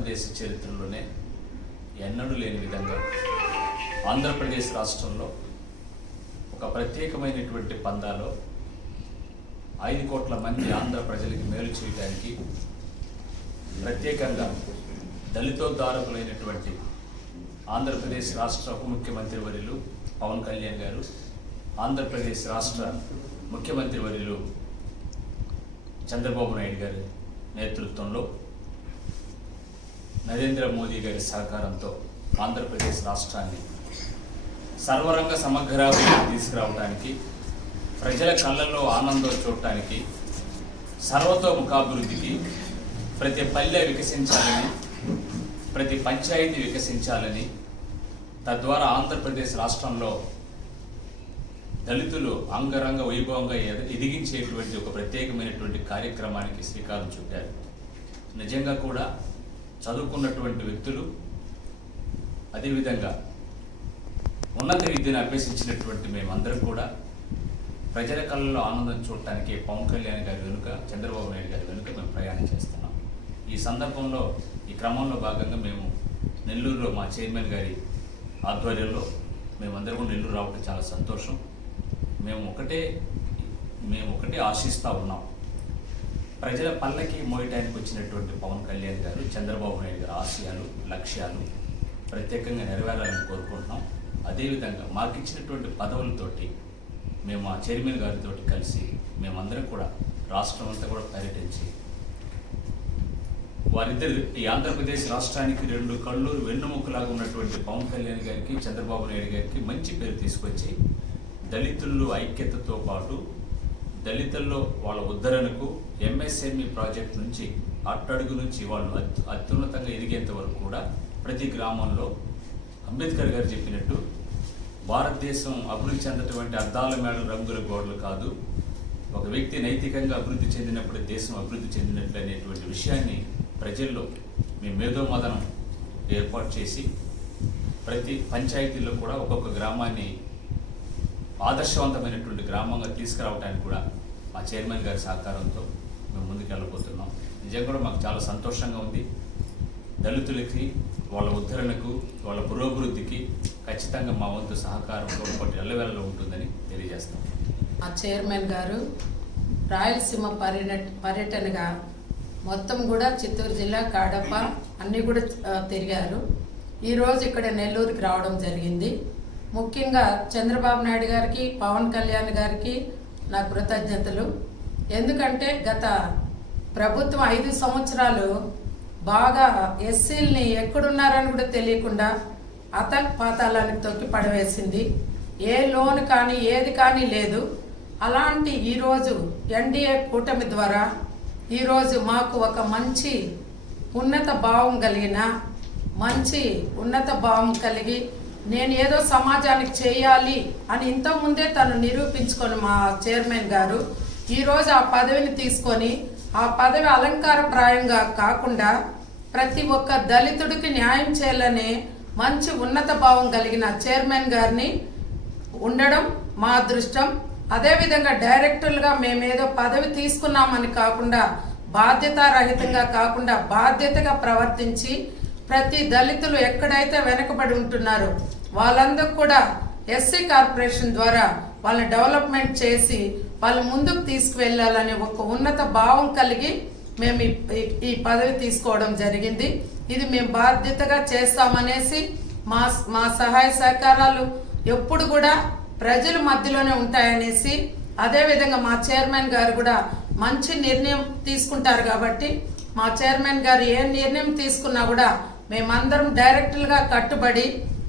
భారతదేశ చరిత్రలోనే ఎన్నడూ లేని విధంగా ఆంధ్రప్రదేశ్ రాష్ట్రంలో ఒక ప్రత్యేకమైనటువంటి పందాలో ఐదు కోట్ల మంది ఆంధ్ర ప్రజలకి మేలు చేయడానికి ప్రత్యేకంగా దళితోద్ధారకులైనటువంటి ఆంధ్రప్రదేశ్ రాష్ట్ర ఉప ముఖ్యమంత్రి వర్యులు పవన్ కళ్యాణ్ గారు ఆంధ్రప్రదేశ్ రాష్ట్ర ముఖ్యమంత్రి వర్యులు చంద్రబాబు నాయుడు గారి నేతృత్వంలో నరేంద్ర మోదీ గారి సహకారంతో ఆంధ్రప్రదేశ్ రాష్ట్రాన్ని సర్వరంగ సమగ్రాభివృద్ధి తీసుకురావడానికి ప్రజల కళ్ళల్లో ఆనందం చూడటానికి సర్వతోముఖాభివృద్ధికి ప్రతి పల్లె వికసించాలని ప్రతి పంచాయతీ వికసించాలని తద్వారా ఆంధ్రప్రదేశ్ రాష్ట్రంలో దళితులు అంగరంగ వైభవంగా ఎదిగించేటువంటి ఒక ప్రత్యేకమైనటువంటి కార్యక్రమానికి శ్రీకారం చుట్టారు నిజంగా కూడా చదువుకున్నటువంటి వ్యక్తులు అదేవిధంగా ఉన్నత విద్యను అభ్యసించినటువంటి మేమందరం కూడా ప్రజల కళ్ళలో ఆనందం చూడటానికి పవన్ కళ్యాణ్ గారి వెనుక చంద్రబాబు నాయుడు గారి వెనుక మేము ప్రయాణం చేస్తున్నాం ఈ సందర్భంలో ఈ క్రమంలో భాగంగా మేము నెల్లూరులో మా చైర్మన్ గారి ఆధ్వర్యంలో మేమందరం నెల్లూరు రావడం చాలా సంతోషం మేము ఒకటే మేము ఒకటే ఆశిస్తూ ఉన్నాం ప్రజల పల్లకి మోయటానికి వచ్చినటువంటి పవన్ కళ్యాణ్ గారు చంద్రబాబు నాయుడు గారు ఆశయాలు లక్ష్యాలు ప్రత్యేకంగా నెరవేరాలని కోరుకుంటున్నాం అదేవిధంగా మాకు ఇచ్చినటువంటి పదవులతోటి మేము ఆ చైర్మన్ గారితో కలిసి మేమందరం కూడా రాష్ట్రం అంతా కూడా పర్యటించి వారిద్దరు ఈ ఆంధ్రప్రదేశ్ రాష్ట్రానికి రెండు కళ్ళూరు వెన్నుముక్కలాగా ఉన్నటువంటి పవన్ కళ్యాణ్ గారికి చంద్రబాబు నాయుడు గారికి మంచి పేరు తీసుకొచ్చి దళితుల్లో ఐక్యతతో పాటు దళితుల్లో వాళ్ళ ఉద్ధరణకు ఎంఎస్ఎంఈ ప్రాజెక్ట్ నుంచి అట్టడుగు నుంచి వాళ్ళు అత్యున్నతంగా ఎదిగేంత వరకు కూడా ప్రతి గ్రామంలో అంబేద్కర్ గారు చెప్పినట్టు భారతదేశం అభివృద్ధి చెందటువంటి అద్దాల మేడలు రంగుల గోడలు కాదు ఒక వ్యక్తి నైతికంగా అభివృద్ధి చెందినప్పుడు దేశం అభివృద్ధి చెందినట్లు అనేటువంటి విషయాన్ని ప్రజల్లో మీ మేధోమదనం ఏర్పాటు చేసి ప్రతి పంచాయతీలో కూడా ఒక్కొక్క గ్రామాన్ని ఆదర్శవంతమైనటువంటి గ్రామంగా తీసుకురావడానికి కూడా మా చైర్మన్ గారి సహకారంతో మేము ముందుకెళ్ళబోతున్నాం నిజంగా కూడా మాకు చాలా సంతోషంగా ఉంది దళితులకి వాళ్ళ ఉద్ధరణకు వాళ్ళ పురోభివృద్ధికి ఖచ్చితంగా మా వంతు సహకారం ఒకటి ఎల్లవేళలో ఉంటుందని తెలియజేస్తాం మా చైర్మన్ గారు రాయలసీమ పర్యట పర్యటనగా మొత్తం కూడా చిత్తూరు జిల్లా కాడప అన్నీ కూడా తిరిగారు ఈరోజు ఇక్కడ నెల్లూరుకి రావడం జరిగింది ముఖ్యంగా చంద్రబాబు నాయుడు గారికి పవన్ కళ్యాణ్ గారికి నా కృతజ్ఞతలు ఎందుకంటే గత ప్రభుత్వం ఐదు సంవత్సరాలు బాగా ఎస్సీల్ని ఎక్కడున్నారని కూడా తెలియకుండా అతక్ పాతాలానికి తొక్కి పడవేసింది ఏ లోన్ కానీ ఏది కానీ లేదు అలాంటి ఈరోజు ఎన్డీఏ కూటమి ద్వారా ఈరోజు మాకు ఒక మంచి ఉన్నత భావం కలిగిన మంచి ఉన్నత భావం కలిగి నేను ఏదో సమాజానికి చేయాలి అని ఇంతకుముందే తను నిరూపించుకొని మా చైర్మన్ గారు ఈరోజు ఆ పదవిని తీసుకొని ఆ పదవి అలంకారప్రాయంగా కాకుండా ప్రతి ఒక్క దళితుడికి న్యాయం చేయాలనే మంచి ఉన్నత భావం కలిగిన చైర్మన్ గారిని ఉండడం మా అదృష్టం అదేవిధంగా డైరెక్టర్లుగా మేమేదో పదవి తీసుకున్నామని కాకుండా బాధ్యతారహితంగా కాకుండా బాధ్యతగా ప్రవర్తించి ప్రతి దళితులు ఎక్కడైతే వెనకబడి ఉంటున్నారో వాళ్ళందరూ కూడా ఎస్సీ కార్పొరేషన్ ద్వారా వాళ్ళ డెవలప్మెంట్ చేసి వాళ్ళు ముందుకు తీసుకువెళ్ళాలనే ఒక ఉన్నత భావం కలిగి మేము ఈ పదవి తీసుకోవడం జరిగింది ఇది మేము బాధ్యతగా చేస్తామనేసి మా మా సహాయ సహకారాలు ఎప్పుడు కూడా ప్రజల మధ్యలోనే ఉంటాయనేసి అదేవిధంగా మా చైర్మన్ గారు కూడా మంచి నిర్ణయం తీసుకుంటారు కాబట్టి మా చైర్మన్ గారు ఏ నిర్ణయం తీసుకున్నా కూడా మేమందరం డైరెక్టర్గా కట్టుబడి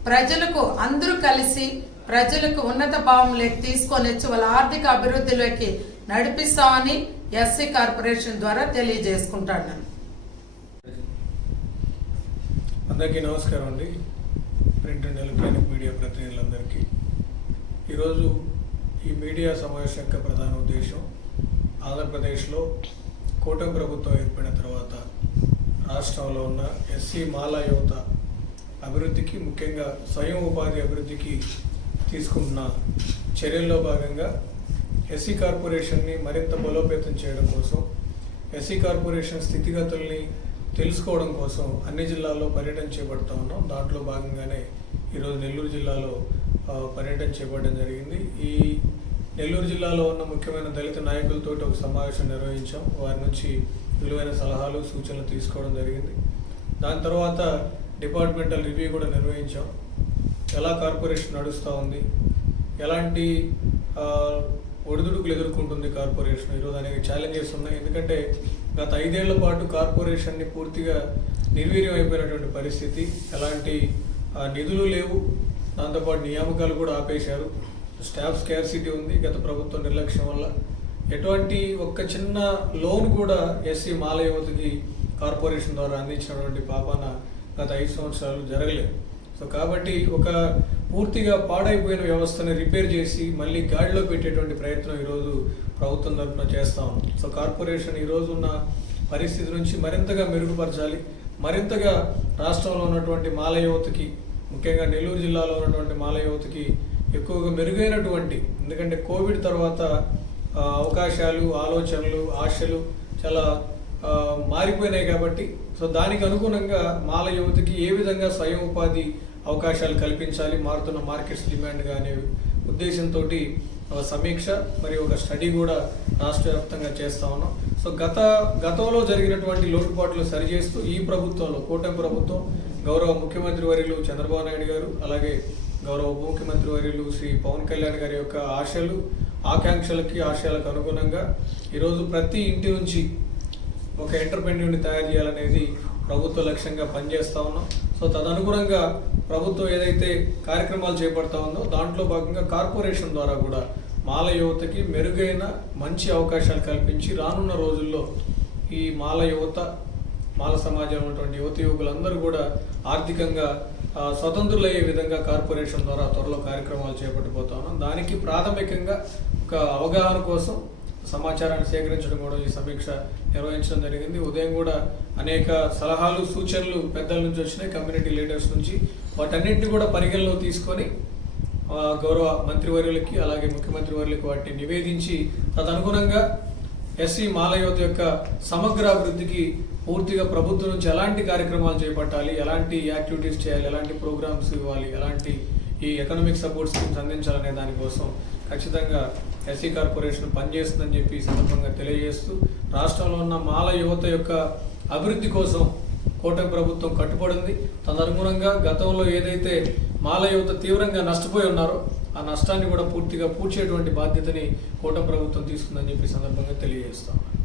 ప్రజలకు అందరూ కలిసి ప్రజలకు ఉన్నత భావంలోకి తీసుకొని వచ్చి వాళ్ళ ఆర్థిక అభివృద్ధిలోకి నడిపిస్తామని ఎస్సీ కార్పొరేషన్ ద్వారా తెలియజేసుకుంటాను అందరికీ నమస్కారం అండి ప్రింట్ అండ్ ఎలక్ట్రానిక్ మీడియా ప్రతినిధులందరికీ ఈరోజు ఈ మీడియా సమావేశం యొక్క ప్రధాన ఉద్దేశం ఆంధ్రప్రదేశ్లో కూటమి ప్రభుత్వం ఏర్పడిన తర్వాత రాష్ట్రంలో ఉన్న ఎస్సీ మాలా యువత అభివృద్ధికి ముఖ్యంగా స్వయం ఉపాధి అభివృద్ధికి తీసుకుంటున్న చర్యల్లో భాగంగా ఎస్సీ కార్పొరేషన్ని మరింత బలోపేతం చేయడం కోసం ఎస్సీ కార్పొరేషన్ స్థితిగతుల్ని తెలుసుకోవడం కోసం అన్ని జిల్లాల్లో పర్యటన చేపడుతూ ఉన్నాం దాంట్లో భాగంగానే ఈరోజు నెల్లూరు జిల్లాలో పర్యటన చేపట్టడం జరిగింది ఈ నెల్లూరు జిల్లాలో ఉన్న ముఖ్యమైన దళిత నాయకులతో ఒక సమావేశం నిర్వహించాం వారి నుంచి విలువైన సలహాలు సూచనలు తీసుకోవడం జరిగింది దాని తర్వాత డిపార్ట్మెంటల్ రివ్యూ కూడా నిర్వహించాం ఎలా కార్పొరేషన్ నడుస్తూ ఉంది ఎలాంటి ఒడిదుడుకులు ఎదుర్కొంటుంది కార్పొరేషన్ ఈరోజు అనేక ఛాలెంజెస్ ఉన్నాయి ఎందుకంటే గత ఐదేళ్ల పాటు కార్పొరేషన్ని పూర్తిగా నిర్వీర్యం అయిపోయినటువంటి పరిస్థితి ఎలాంటి నిధులు లేవు దాంతోపాటు నియామకాలు కూడా ఆపేశారు స్టాఫ్ స్కేర్సిటీ ఉంది గత ప్రభుత్వం నిర్లక్ష్యం వల్ల ఎటువంటి ఒక్క చిన్న లోన్ కూడా ఎస్సీ మాల కార్పొరేషన్ ద్వారా అందించినటువంటి పాపాన గత ఐదు సంవత్సరాలు జరగలేదు సో కాబట్టి ఒక పూర్తిగా పాడైపోయిన వ్యవస్థని రిపేర్ చేసి మళ్ళీ గాడిలో పెట్టేటువంటి ప్రయత్నం ఈరోజు ప్రభుత్వం తరఫున చేస్తాం సో కార్పొరేషన్ ఈరోజు ఉన్న పరిస్థితి నుంచి మరింతగా మెరుగుపరచాలి మరింతగా రాష్ట్రంలో ఉన్నటువంటి మాల యువతకి ముఖ్యంగా నెల్లూరు జిల్లాలో ఉన్నటువంటి మాల యువతకి ఎక్కువగా మెరుగైనటువంటి ఎందుకంటే కోవిడ్ తర్వాత అవకాశాలు ఆలోచనలు ఆశలు చాలా మారిపోయినాయి కాబట్టి సో దానికి అనుగుణంగా మాల యువతకి ఏ విధంగా స్వయం ఉపాధి అవకాశాలు కల్పించాలి మారుతున్న మార్కెట్స్ డిమాండ్ కానీ ఉద్దేశంతో సమీక్ష మరియు ఒక స్టడీ కూడా రాష్ట్ర వ్యాప్తంగా చేస్తా ఉన్నాం సో గత గతంలో జరిగినటువంటి లోటుపాట్లు సరిచేస్తూ ఈ ప్రభుత్వంలో కూటమి ప్రభుత్వం గౌరవ ముఖ్యమంత్రి వర్యులు చంద్రబాబు నాయుడు గారు అలాగే గౌరవ ఉప ముఖ్యమంత్రి వర్యులు శ్రీ పవన్ కళ్యాణ్ గారి యొక్క ఆశలు ఆకాంక్షలకి ఆశయాలకు అనుగుణంగా ఈరోజు ప్రతి ఇంటి నుంచి ఒక ఎంటర్ప్రెన్యూర్ని తయారు చేయాలనేది ప్రభుత్వ లక్ష్యంగా పనిచేస్తూ ఉన్నాం సో తదనుగుణంగా ప్రభుత్వం ఏదైతే కార్యక్రమాలు చేపడతా ఉందో దాంట్లో భాగంగా కార్పొరేషన్ ద్వారా కూడా మాల యువతకి మెరుగైన మంచి అవకాశాలు కల్పించి రానున్న రోజుల్లో ఈ మాల యువత మాల సమాజం ఉన్నటువంటి యువత యువకులందరూ కూడా ఆర్థికంగా స్వతంత్రులయ్యే విధంగా కార్పొరేషన్ ద్వారా త్వరలో కార్యక్రమాలు చేపట్టిపోతా ఉన్నాం దానికి ప్రాథమికంగా ఒక అవగాహన కోసం సమాచారాన్ని సేకరించడం కూడా ఈ సమీక్ష నిర్వహించడం జరిగింది ఉదయం కూడా అనేక సలహాలు సూచనలు పెద్దల నుంచి వచ్చినాయి కమ్యూనిటీ లీడర్స్ నుంచి వాటన్నింటినీ కూడా పరిగణలో తీసుకొని గౌరవ మంత్రివర్యులకి అలాగే ముఖ్యమంత్రి వర్యులకి వాటిని నివేదించి తదనుగుణంగా ఎస్సీ మాలయోత యొక్క సమగ్ర అభివృద్ధికి పూర్తిగా ప్రభుత్వం నుంచి ఎలాంటి కార్యక్రమాలు చేపట్టాలి ఎలాంటి యాక్టివిటీస్ చేయాలి ఎలాంటి ప్రోగ్రామ్స్ ఇవ్వాలి ఎలాంటి ఈ ఎకనామిక్ సపోర్ట్ స్కీమ్స్ అందించాలనే దానికోసం ఖచ్చితంగా ఎస్సీ కార్పొరేషన్ పనిచేస్తుందని చెప్పి ఈ సందర్భంగా తెలియజేస్తూ రాష్ట్రంలో ఉన్న మాల యువత యొక్క అభివృద్ధి కోసం కూటమి ప్రభుత్వం కట్టుబడింది తదనుగుణంగా గతంలో ఏదైతే మాల యువత తీవ్రంగా నష్టపోయి ఉన్నారో ఆ నష్టాన్ని కూడా పూర్తిగా పూడ్చేటువంటి బాధ్యతని కోట ప్రభుత్వం తీసుకుందని చెప్పి సందర్భంగా తెలియజేస్తాను